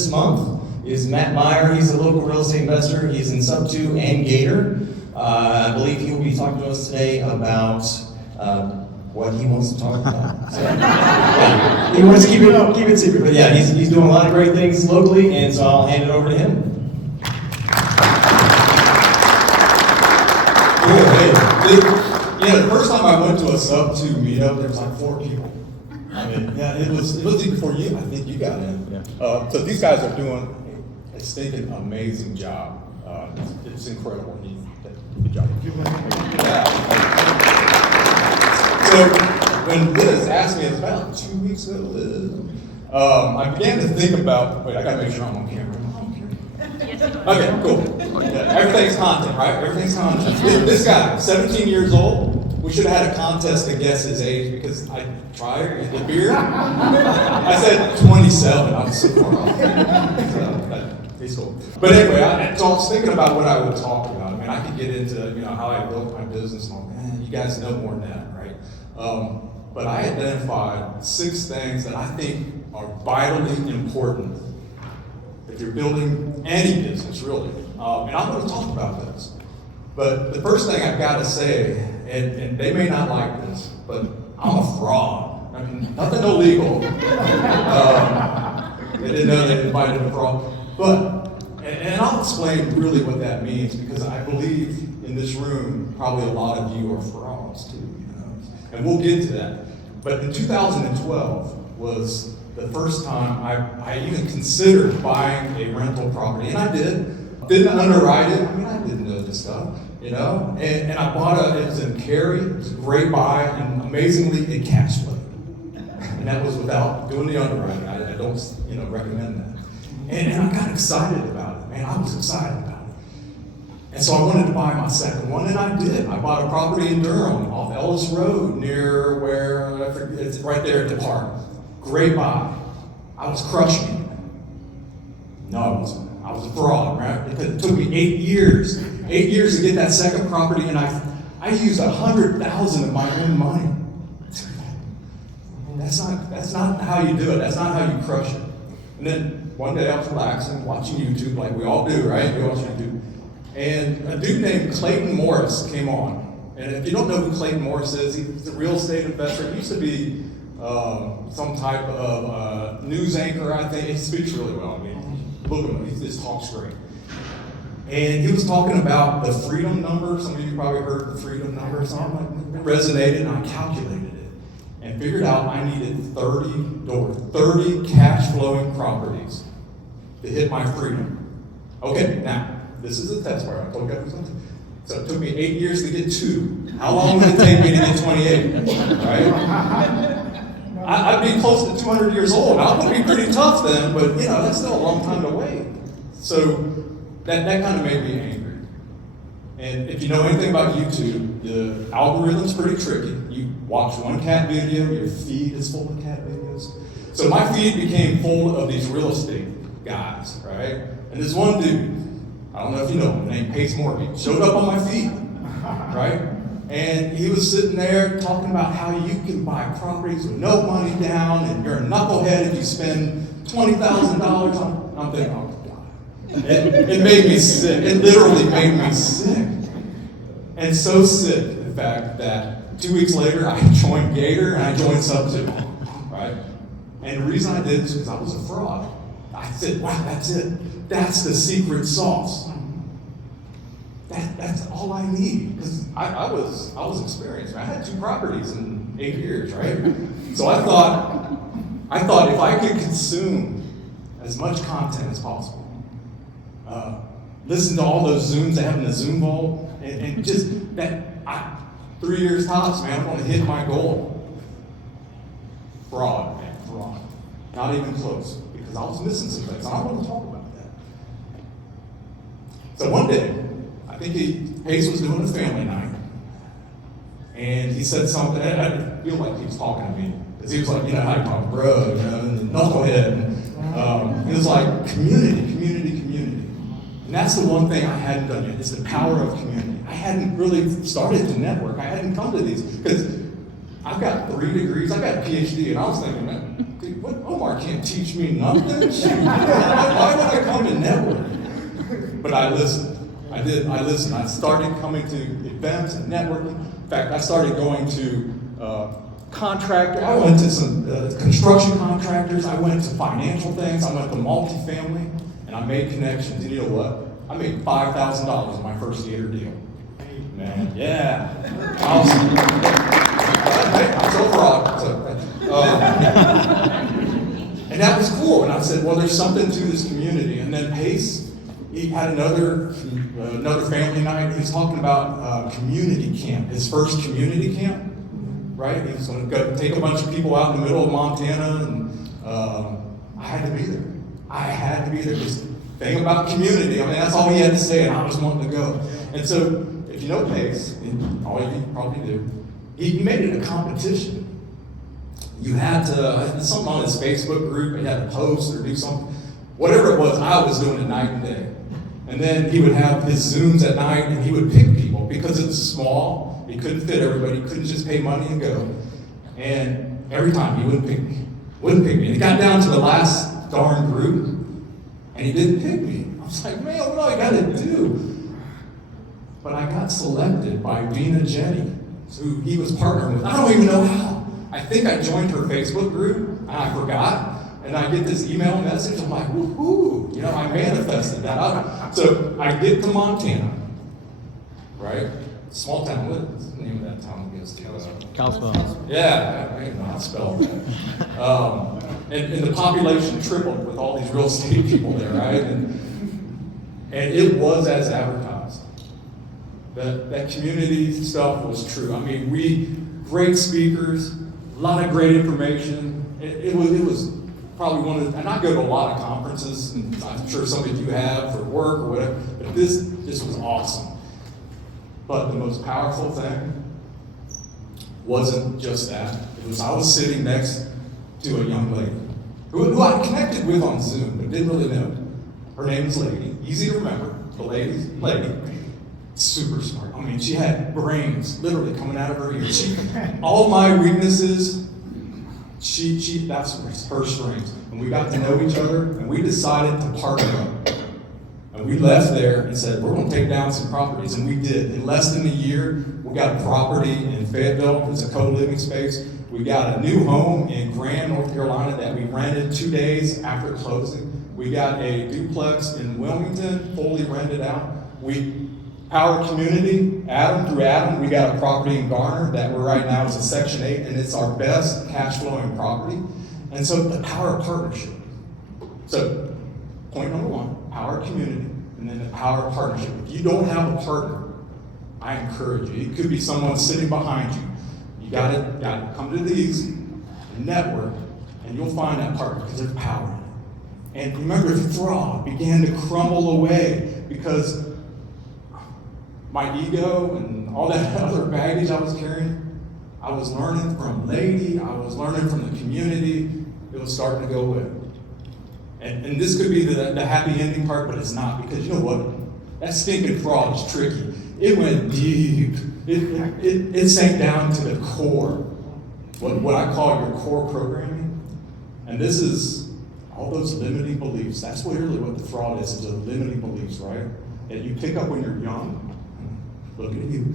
This month is Matt Meyer. He's a local real estate investor. He's in Sub 2 and Gator. I believe he will be talking to us today about what he wants to talk about. So, yeah, he wants to keep it secret, but yeah, he's doing a lot of great things locally, and so I'll hand it over to him. The first time I went to a Sub 2 meetup, there was like 4 people. I mean, yeah, it was even before you. I think you got in. Yeah. So these guys are doing a stinking amazing job. It's incredible. Good job. Yeah. So when Liz asked me, it's about 2 weeks ago, Liz, I began to think about. Wait, I gotta make sure I'm on camera. Okay, cool. Yeah, everything's content, right? Everything's content. This guy, 17 years old. We should have had a contest to guess his age because I tried the beer. I said 27. I was so far off. So he's cool. But anyway, so I was thinking about what I would talk about. I mean, I could get into how I built my business and all. Man, you guys know more than that, right? But I identified 6 things that I think are vitally important if you're building any business, really. And I'm going to talk about this. But the first thing I've got to say, and they may not like this, but I'm a fraud. I mean, nothing illegal. They didn't know they invited a fraud. But, and I'll explain really what that means, because I believe in this room, probably a lot of you are frauds too, and we'll get to that. But in 2012 was the first time I even considered buying a rental property, and I did. Didn't underwrite it. I mean, I didn't know this stuff, And I bought it was in Cary. It was a great buy, and amazingly, it cash flowed. And that was without doing the underwriting. I don't, recommend that. And I got excited about it, man. I was excited about it. And so I wanted to buy my second one, and I did. I bought a property in Durham off Ellis Road near where, it's right there at the park. Great buy. I was crushing it. No, I wasn't. I was a fraud, right? It took me 8 years. 8 years to get that second property, and I used $100,000 of my own money. That's not how you do it. That's not how you crush it. And then one day I was relaxing, watching YouTube, like we all do, right? We watch YouTube. And a dude named Clayton Morris came on. And if you don't know who Clayton Morris is, he's a real estate investor. He used to be some type of news anchor, I think. He speaks really well. I mean, look at him, he just talks great. And he was talking about the freedom number. Some of you probably heard the freedom number. So it resonated, and I calculated it and figured out I needed 30 cash flowing properties to hit my freedom. Okay, now, this is the test part. I told you guys something. So it took me 8 years to get 2. How long would it take me to get 28? Right? I'd be close to 200 years old. I would be pretty tough then, but that's still a long time to wait. So that kind of made me angry. And if you know anything about YouTube, the algorithm's pretty tricky. You watch one cat video, your feed is full of cat videos. So my feed became full of these real estate guys, right? And this one dude, I don't know if you know him, named Pace Morgan, showed up on my feed, right? And he was sitting there talking about how you can buy properties with no money down, and you're a knucklehead if you spend $20,000 on. I'm thinking, oh God, it made me sick. It literally made me sick, and so sick, in fact, that 2 weeks later I joined Gator and I joined Sub 2, right? And the reason I did is because I was a fraud. I said, wow, that's it. That's the secret sauce. That's all I need, because I was experienced. I had 2 properties in 8 years, right? So I thought if I could consume as much content as possible, listen to all those Zooms they have in the Zoom vault, and just 3 years tops, man, I'm going to hit my goal. Fraud, man, fraud. Not even close, because I was missing some things. I don't want to talk about that. So one day, I think Pace was doing a family night, and he said something. I feel like he was talking to me, because he was like, how you talk, bro, and the knucklehead. It was like community. And that's the one thing I hadn't done yet, is the power of community. I hadn't really started to network. I hadn't come to these, because I've got 3 degrees, I got a PhD, and I was thinking, man, dude, what, Omar can't teach me nothing? Shoot, why would I come to network? But I listened. I listened. I started coming to events and networking. In fact, I started going to contractor. I went to some construction contractors. I went to financial things. I went to multifamily, and I made connections. And you know what? I made $5,000 in my first gator deal. Man, yeah. I'm so proud. And that was cool. And I said, well, there's something to this community. And then Pace, he had another family night. He was talking about community camp, his first community camp. Right? He was going to go take a bunch of people out in the middle of Montana, and I had to be there. I had to be there. This thing about community, I mean, that's all he had to say, and I was wanting to go. And so, if you know Pace, and all of you probably do, he made it a competition. You had to, something on his Facebook group, he had to post or do something. Whatever it was, I was doing it night and day. And then he would have his Zooms at night, and he would pick people because it's small. He couldn't fit everybody. He couldn't just pay money and go. And every time he wouldn't pick me. And it got down to the last darn group, and he didn't pick me. I was like, man, what do I got to do? But I got selected by Vina Jenny, who he was partnering with. I don't even know how. I think I joined her Facebook group, and I forgot. And I get this email message. I'm like, woohoo! You know, I manifested that. So I get to Montana, right? Small town. What's the name of that town? Kalispell. Yeah, I don't know how to spell that. And the population tripled with all these real estate people there, right? And it was as advertised. That community stuff was true. I mean, great speakers, a lot of great information. It was probably one of, and I go to a lot of conferences, and I'm sure some of you have for work or whatever, but this was awesome. But the most powerful thing wasn't just that. It was I was sitting next to a young lady who I connected with on Zoom, but didn't really know. Her name is Lady. Easy to remember. The lady. Super smart. I mean, she had brains literally coming out of her ears. All my weaknesses, that's her strengths. And we got to know each other, and we decided to partner up. And we left there and said, we're going to take down some properties, and we did. In less than a year, we got a property in Fayetteville. It's a co-living space. We got a new home in Graham, North Carolina that we rented 2 days after closing. We got a duplex in Wilmington, fully rented out. Our community, through Adam, we got a property in Garner that we're right now is a Section 8, and it's our best cash flowing property. And so the power of partnership. So point number one, power of community, and then the power of partnership. If you don't have a partner, I encourage you. It could be someone sitting behind you. You gotta come to these network, and you'll find that partner because there's power in it. And remember, fraud began to crumble away because my ego and all that other baggage I was carrying, I was learning from Lady, I was learning from the community, it was starting to go away. And this could be the happy ending part, but it's not, because you know what? That stinking fraud is tricky. It went deep. It sank down to the core, what I call your core programming. And this is all those limiting beliefs. That's really what the fraud is the limiting beliefs, right? That you pick up when you're young. Look at you.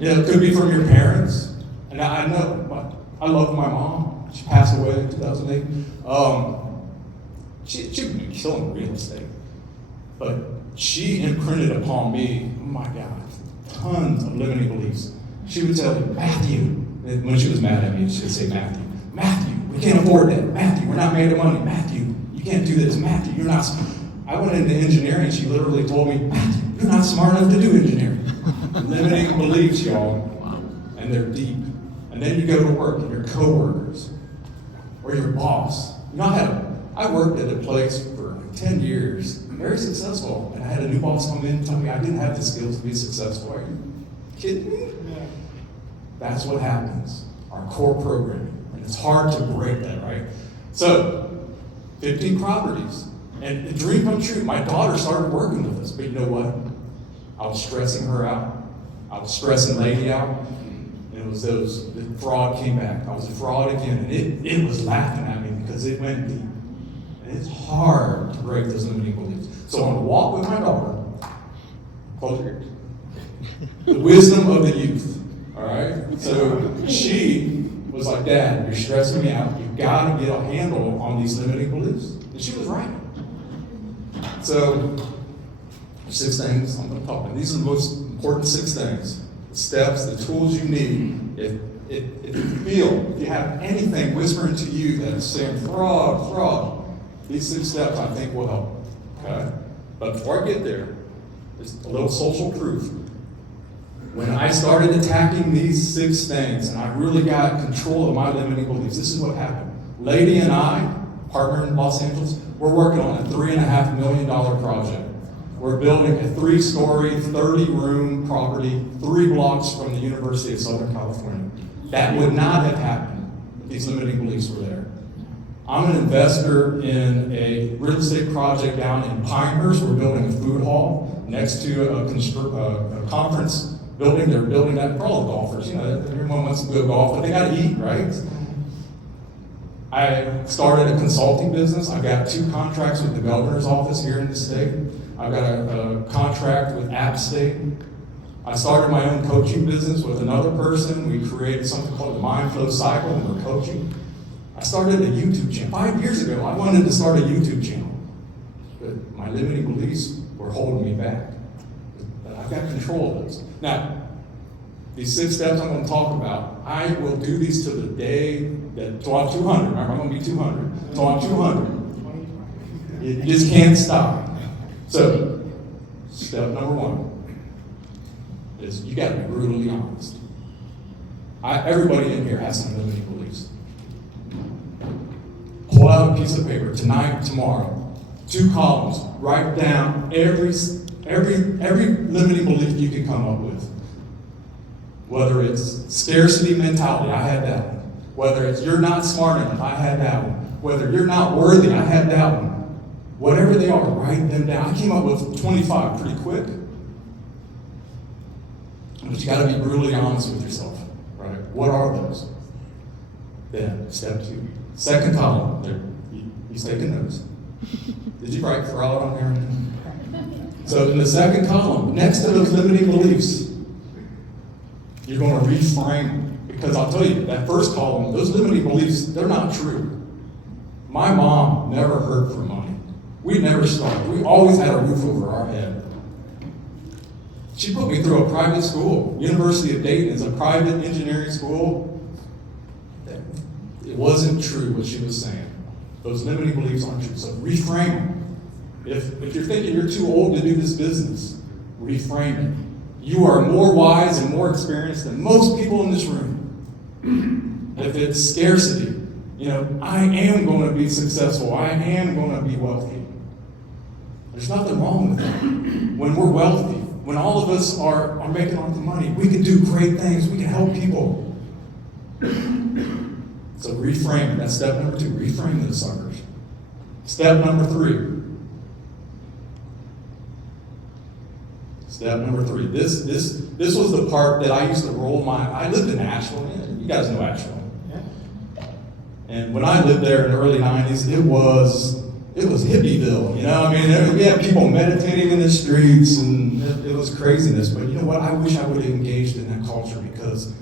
It could be from your parents. And I know, I love my mom. She passed away in 2008. She would be killing real estate. But she imprinted upon me, oh my God, tons of limiting beliefs. She would tell me, Matthew, when she was mad at me, she would say, Matthew, we can't afford that. Matthew, we're not made of money. Matthew, you can't do this. Matthew, you're not. I went into engineering, she literally told me, Matthew, you're not smart enough to do engineering. Limiting beliefs, y'all. And they're deep. And then you go to work and your coworkers or your boss. You know, I worked at a place for like 10 years, very successful, and I had a new boss come in and tell me I didn't have the skills to be successful. Are you kidding me? Yeah. That's what happens. Our core programming. And it's hard to break that, right? So, 15 properties. And the dream come true. My daughter started working with us, but you know what? I was stressing her out. I was stressing Lady out. And the fraud came back. I was a fraud again, and it was laughing at me because it went deep. And it's hard to break those limiting beliefs. So on a walk with my daughter, close your ears. The wisdom of the youth, all right? So she was like, Dad, you're stressing me out. You've got to get a handle on these limiting beliefs. And she was right. So 6 things I'm going to talk about. These are the most important 6 things. The steps, the tools you need. If you have anything whispering to you that is saying fraud, these 6 steps I think will help. Okay? But before I get there, there's a little social proof. When I started attacking these 6 things and I really got control of my limiting beliefs, this is what happened. Lady and I, partner in Los Angeles, we're working on a $3.5 million project. We're building a 3-story, 30-room property 3 blocks from the University of Southern California. That would not have happened if these limiting beliefs were there. I'm an investor in a real estate project down in Pinehurst. We're building a food hall next to a conference building. They're building that for all the golfers. You know, everyone wants to go golf, but they got to eat, right? I started a consulting business. I've got 2 contracts with the governor's office here in the state. I've got a contract with App State. I started my own coaching business with another person. We created something called the Mind Flow Cycle, and we're coaching. I started a YouTube channel. 5 years ago, I wanted to start a YouTube channel, but my limiting beliefs were holding me back. But I've got control of those. Now, these 6 steps I'm going to talk about, I will do these to the day that, till I'm 200. Remember, I'm going to be 200. Till I'm 200. You just can't stop. So, step number 1 is you got to be brutally honest. Everybody in here has some limiting beliefs. Pull out a piece of paper tonight, tomorrow, 2 columns. Write down every limiting belief you can come up with. Whether it's scarcity mentality, I had that one. Whether it's you're not smart enough, I had that one. Whether you're not worthy, I had that one. Whatever they are, write them down. I came up with 25 pretty quick. But you got to be brutally honest with yourself, right? What are those? Then, step 2. Second column, there, he's taking notes. Did you write fraud on there? So in the second column, next to those limiting beliefs, you're going to reframe them. Because I'll tell you, that first column, those limiting beliefs, they're not true. My mom never hurt for money. We never starved. We always had a roof over our head. She put me through a private school. University of Dayton is a private engineering school. It wasn't true what she was saying. Those limiting beliefs aren't true. So reframe them. If you're thinking you're too old to do this business, reframe it. You are more wise and more experienced than most people in this room. If it's scarcity, I am going to be successful. I am going to be wealthy. There's nothing wrong with that. When we're wealthy, when all of us are making lots of money, we can do great things. We can help people. So reframe it. That's step number 2. Reframe those suckers. Step number 3. Step number 3. This was the part that I used to roll I lived in Asheville. You guys know Asheville. And when I lived there in the early 90s, it was hippieville, we had people meditating in the streets, and it was craziness. But you know what? I wish I would have engaged in that culture, because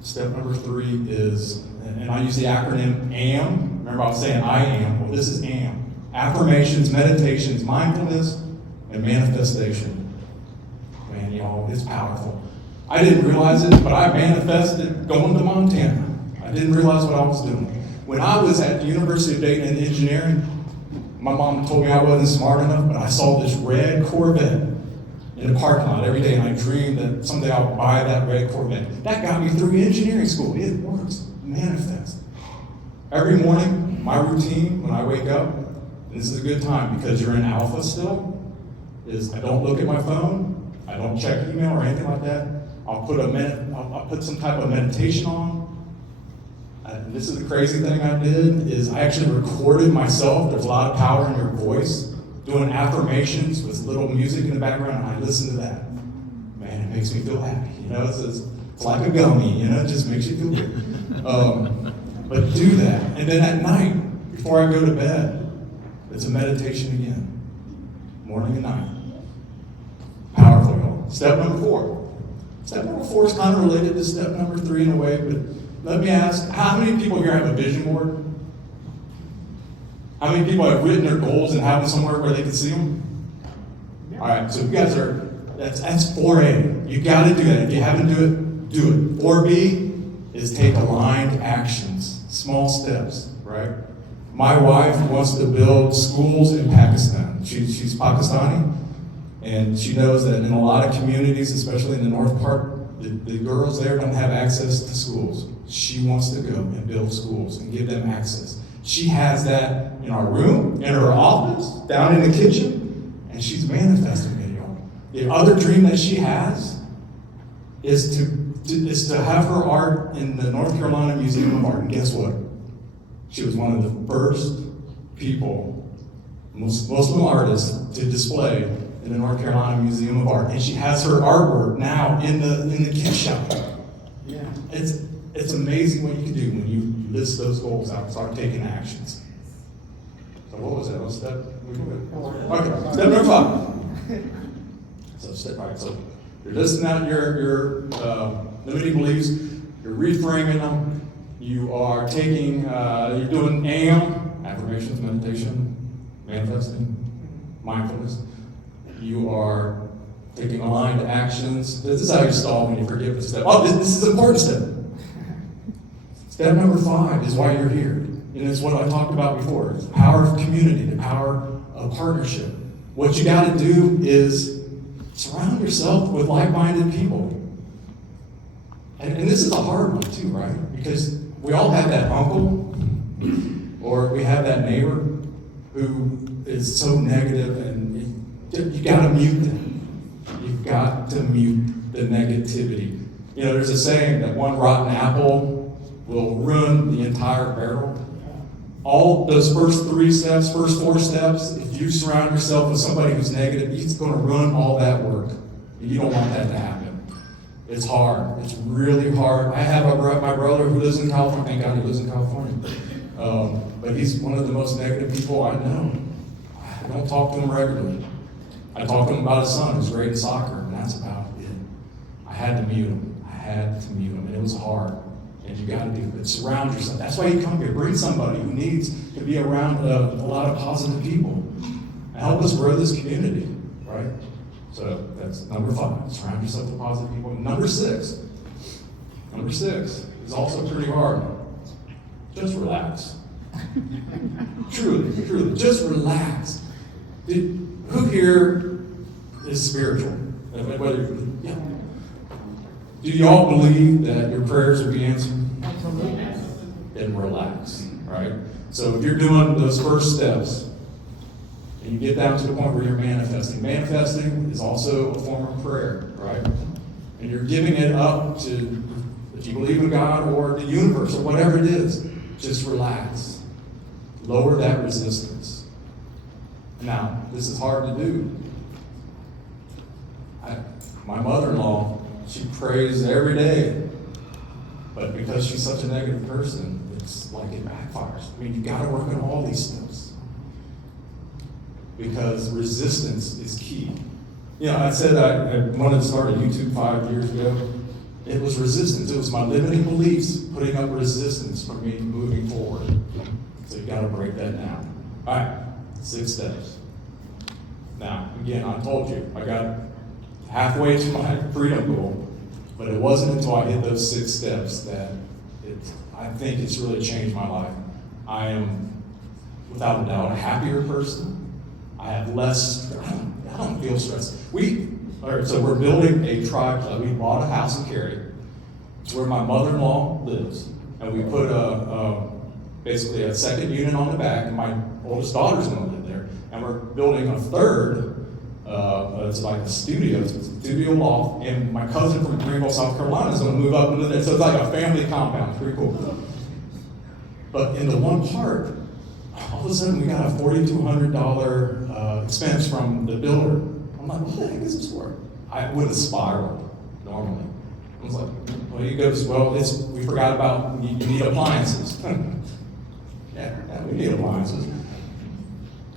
step number 3 is, and I use the acronym AM. Remember I was saying I am. Well, this is AM. Affirmations, meditations, mindfulness, and manifestation. Man, y'all, it's powerful. I didn't realize it, but I manifested going to Montana. I didn't realize what I was doing. When I was at the University of Dayton in engineering, my mom told me I wasn't smart enough, but I saw this red Corvette in the parking lot every day, and I dreamed that someday I'll buy that red Corvette. That got me through engineering school. It works. Manifest. Every morning, my routine when I wake up, and this is a good time because you're in alpha still, is I don't look at my phone, I don't check email or anything like that. I'll put some type of meditation on. This is the crazy thing I did, is I actually recorded myself. There's a lot of power in your voice. Doing affirmations with little music in the background, and I listen to that. Man, it makes me feel happy. It's like a gummy, it just makes you feel good. But do that. And then at night, before I go to bed, it's a meditation again. Morning and night. Powerful, y'all. Step number 4. Step number 4 is kind of related to step number 3 in a way, but let me ask, how many people here have a vision board? How many people have written their goals and have them somewhere where they can see them? All right, so you guys that's 4A. You got to do that. If you haven't do it. 4B is take aligned actions, small steps, right? My wife wants to build schools in Pakistan. She's Pakistani, and she knows that in a lot of communities, especially in the north part, the girls there don't have access to schools. She wants to go and build schools and give them access. She has that in our room, in her office, down in the kitchen, and she's manifesting it, y'all. The other dream that she has is to have her art in the North Carolina Museum of Art. And guess what? She was one of the first people, Muslim artists, to display in the North Carolina Museum of Art. And she has her artwork now in the gift shop. Yeah. It's amazing what you can do when you list those goals out and start taking actions. So what was that? What step? Okay, step number 5. So you're listing out your limiting beliefs, you're reframing them, you are taking, you're doing AM, affirmations, meditation, manifesting, mindfulness. You are taking aligned actions. This is how you stall when you forget the step. Oh, this is an important step. Step number 5 is why you're here. And it's what I talked about before. It's the power of community, the power of partnership. What you got to do is surround yourself with like-minded people. And this is a hard one too, right? Because we all have that uncle or we have that neighbor who is so negative, and you got to mute them. You've got to mute the negativity. There's a saying that one rotten apple will ruin the entire barrel. All those first 4 steps, if you surround yourself with somebody who's negative, it's going to ruin all that work. And you don't want that to happen. It's hard. It's really hard. I have my brother who lives in California. Thank God he lives in California. But he's one of the most negative people I know. I don't talk to him regularly. I talk to him about his son who's great in soccer, and that's about it. I had to mute him. And it was hard. And you got to do it. Surround yourself. That's why you come here. Bring somebody who needs to be around a lot of positive people and help us grow this community, right? So that's number 5. Surround yourself with positive people. Number 6 is also pretty hard. Just relax. Truly, just relax. Who here is spiritual? Yeah. Do y'all believe that your prayers will be answered? Then relax, right? So if you're doing those first steps, and you get down to the point where you're manifesting is also a form of prayer, right? And you're giving it up to, if you believe in God or the universe or whatever it is, just relax. Lower that resistance. Now, this is hard to do. My mother-in-law, she prays every day, but because she's such a negative person, it's like it backfires. I mean, you got to work on all these steps because resistance is key. I said I wanted to start a YouTube 5 years ago. It was resistance. It was my limiting beliefs putting up resistance for me moving forward. So you got to break that down. All right, 6 steps. Now, again, I told you I got halfway to my freedom goal, but it wasn't until I hit those 6 steps that I think it's really changed my life. I am, without a doubt, a happier person. I have less, I don't feel stressed. So we're building a tribe club. We bought a house in Cary. It's where my mother-in-law lives. And we put basically a second unit on the back, and my oldest daughter's gonna live there. And we're building a third. It's like a studio. It's a studio loft, and my cousin from Greenville, South Carolina, is going to move up into there. So it's like a family compound. It's pretty cool. But in the one part, all of a sudden we got a $4,200 expense from the builder. I'm like, what the heck is this for? I would have spiraled normally. I was like, well, he goes, well, we forgot about, you need appliances. yeah, we need appliances.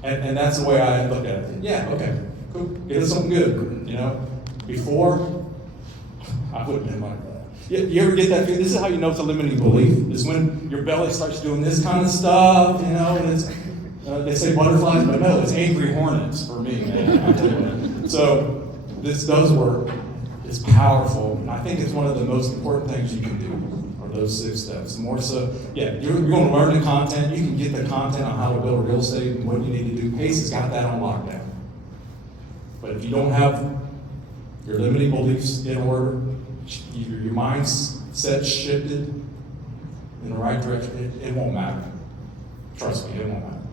And that's the way I look at it. Yeah, okay, cool, get us something good, you know? Before, I wouldn't have been like that. You ever get that feeling? This is how you know it's a limiting belief, is when your belly starts doing this kind of stuff, you know, and it's, they say butterflies, but no, it's angry hornets for me, man. I tell you what. So this does work. It's powerful, and I think it's one of the most important things you can do, are those 6 steps. More so, yeah, you're going to learn the content. You can get the content on how to build real estate and what you need to do. Pace has got that on lockdown. But if you don't have your limiting beliefs in order, your mindset shifted in the right direction, it won't matter. Trust me, it won't matter.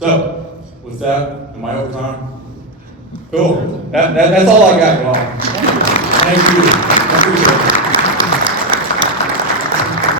So, with that, am I over time? Cool. That's all I got, y'all. Thank you. I appreciate it.